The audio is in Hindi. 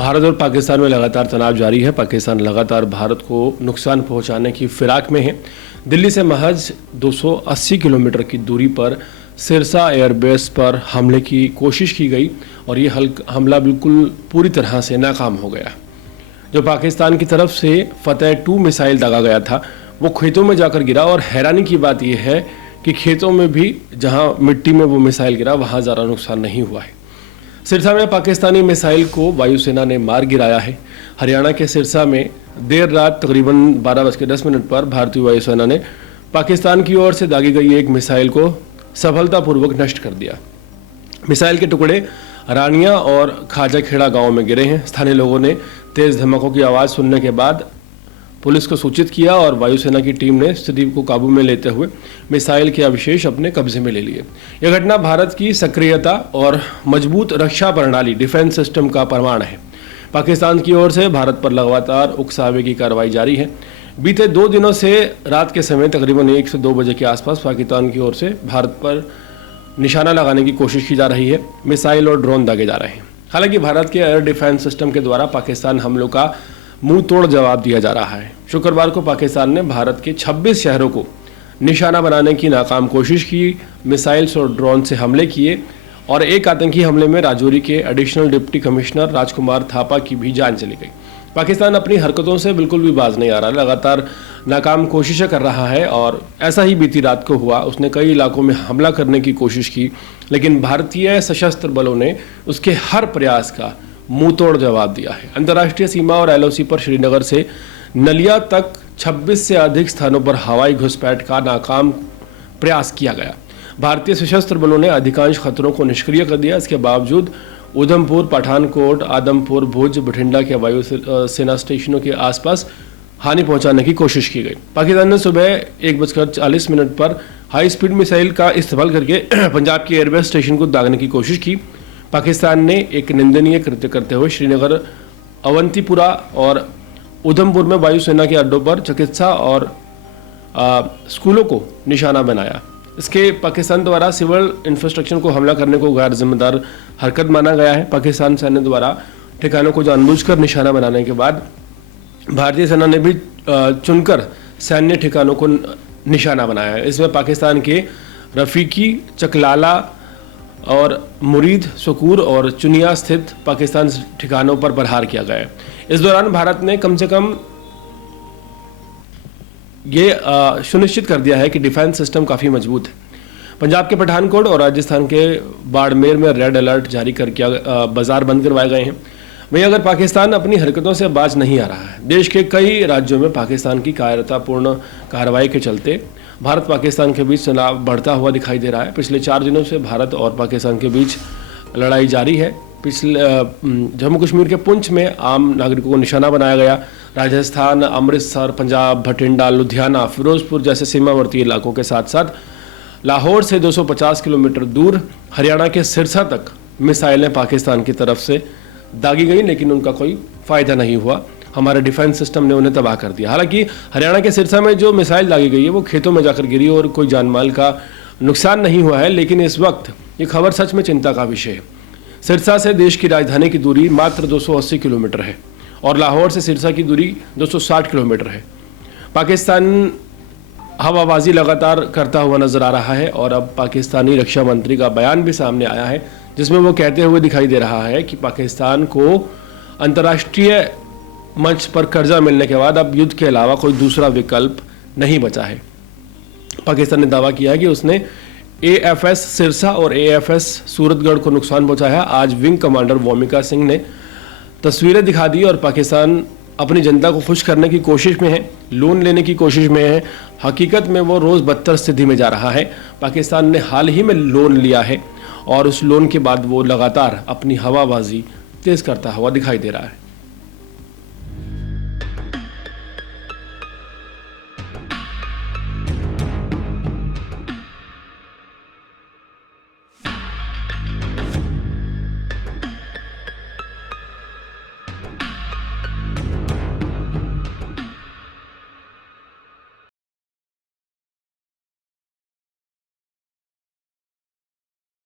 भारत और पाकिस्तान में लगातार तनाव जारी है। पाकिस्तान लगातार भारत को नुकसान पहुंचाने की फिराक में है। दिल्ली से महज 280 किलोमीटर की दूरी पर सिरसा एयरबेस पर हमले की कोशिश की गई और ये हमला बिल्कुल पूरी तरह से नाकाम हो गया। जो पाकिस्तान की तरफ से फतेह 2 मिसाइल दागा गया था वो खेतों में जाकर गिरा और हैरानी की बात यह है कि खेतों में भी जहां मिट्टी में वो मिसाइल गिरा वहां ज़्यादा नुकसान नहीं हुआ है। सिरसा में पाकिस्तानी मिसाइल को वायुसेना ने मार गिराया है। हरियाणा के सिरसा में देर रात तकरीबन 12:10 पर भारतीय वायुसेना ने पाकिस्तान की ओर से दागी गई एक मिसाइल को सफलतापूर्वक नष्ट कर दिया। मिसाइल के टुकड़े रानिया और खाजा खेड़ा गाँव में गिरे हैं। स्थानीय लोगों ने तेज धमाकों की आवाज़ सुनने के बाद पुलिस को सूचित किया और वायुसेना की टीम ने स्थिति को काबू में लेते हुए मिसाइल के अवशेष अपने कब्जे में ले लिए। यह घटना भारत की सक्रियता और मजबूत रक्षा प्रणाली डिफेंस सिस्टम का प्रमाण है। पाकिस्तान की ओर से भारत पर लगातार उकसावे की कार्रवाई जारी है। बीते 2 दिनों से रात के समय तकरीबन 1 से 2 बजे के आसपास पाकिस्तान की ओर से भारत पर निशाना लगाने की कोशिश की जा रही है। मिसाइल और ड्रोन दागे जा रहे हैं। हालांकि भारत के एयर डिफेंस सिस्टम के द्वारा पाकिस्तान हमलों का मुंह तोड़ जवाब दिया जा रहा है। शुक्रवार को पाकिस्तान ने भारत के 26 शहरों को निशाना बनाने की नाकाम कोशिश की, मिसाइल्स और ड्रोन से हमले किए और एक आतंकी हमले में राजौरी के एडिशनल डिप्टी कमिश्नर राजकुमार थापा की भी जान चली गई। पाकिस्तान अपनी हरकतों से बिल्कुल भी बाज नहीं आ रहा, लगातार नाकाम कोशिशें कर रहा है और ऐसा ही बीती रात को हुआ। उसने कई इलाकों में हमला करने की कोशिश की, लेकिन भारतीय सशस्त्र बलों ने उसके हर प्रयास का मुंह तोड़ जवाब दिया है। अंतर्राष्ट्रीय सीमा और LOC पर श्रीनगर से नलिया तक 26 से अधिक स्थानों पर हवाई घुसपैठ का नाकाम प्रयास किया गया। भारतीय सशस्त्र बलों ने अधिकांश खतरों को निष्क्रिय कर दिया। इसके बावजूद उधमपुर, पठानकोट, आदमपुर, भुज, बठिंडा के वायु सेना स्टेशनों के आसपास हानि पहुंचाने की कोशिश की गई। पाकिस्तान ने सुबह 1:40 पर हाई स्पीड मिसाइल का इस्तेमाल करके पंजाब के एयरबेस स्टेशन को दागने की कोशिश की। पाकिस्तान ने एक निंदनीय कृत्य करते हुए श्रीनगर, अवंतीपुरा और उधमपुर में वायुसेना के अड्डों पर चिकित्सा और स्कूलों को निशाना बनाया। इसके पाकिस्तान द्वारा सिविल इंफ्रास्ट्रक्चर को हमला करने को गैर जिम्मेदार हरकत माना गया है। पाकिस्तान सैन्य द्वारा ठिकानों को जानबूझकर निशाना बनाने के बाद भारतीय सेना ने भी चुनकर सैन्य ठिकानों को निशाना बनाया है। इसमें पाकिस्तान के रफीकी, चकलाला और मुरीद, सुकूर और चुनिया स्थित पाकिस्तान ठिकानों पर प्रहार किया गया है। इस दौरान भारत ने कम से कम ये सुनिश्चित कर दिया है कि डिफेंस सिस्टम काफ़ी मजबूत है। पंजाब के पठानकोट और राजस्थान के बाड़मेर में रेड अलर्ट जारी करके बाजार बंद करवाए गए हैं। वहीं अगर पाकिस्तान अपनी हरकतों से बाज नहीं आ रहा है, देश के कई राज्यों में पाकिस्तान की कायरतापूर्ण कार्रवाई के चलते भारत पाकिस्तान के बीच तनाव बढ़ता हुआ दिखाई दे रहा है। पिछले 4 दिनों से भारत और पाकिस्तान के बीच लड़ाई जारी है। जम्मू कश्मीर के पुंछ में आम नागरिकों को निशाना बनाया गया। राजस्थान, अमृतसर, पंजाब, भटिंडा, लुधियाना, फिरोजपुर जैसे सीमावर्ती इलाकों के साथ साथ लाहौर से 250 किलोमीटर दूर हरियाणा के सिरसा तक मिसाइलें पाकिस्तान की तरफ से दागी गई, लेकिन उनका कोई फ़ायदा नहीं हुआ। हमारे डिफेंस सिस्टम ने उन्हें तबाह कर दिया। हालांकि हरियाणा के सिरसा में जो मिसाइल दागी गई है वो खेतों में जाकर गिरी और कोई जानमाल का नुकसान नहीं हुआ है, लेकिन इस वक्त ये खबर सच में चिंता का विषय है। सिरसा से देश की राजधानी की दूरी मात्र 280 किलोमीटर है और लाहौर से सिरसा की दूरी 260 किलोमीटर है। पाकिस्तान हवाबाजी लगातार करता हुआ नजर आ रहा है और अब पाकिस्तानी रक्षा मंत्री का बयान भी सामने आया है, जिसमें वो कहते हुए दिखाई दे रहा है कि पाकिस्तान को अंतर्राष्ट्रीय मंच पर कर्जा मिलने के बाद अब युद्ध के अलावा कोई दूसरा विकल्प नहीं बचा है। पाकिस्तान ने दावा किया है कि उसने AFS सिरसा और AFS सूरतगढ़ को नुकसान पहुंचाया। आज विंग कमांडर वोमिका सिंह ने तस्वीरें दिखा दी और पाकिस्तान अपनी जनता को खुश करने की कोशिश में है, लोन लेने की कोशिश में है। हकीकत में वो रोज़ बदतर स्थिति में जा रहा है। पाकिस्तान ने हाल ही में लोन लिया है और उस लोन के बाद वो लगातार अपनी हवाबाजी तेज़ करता हुआ दिखाई दे रहा है।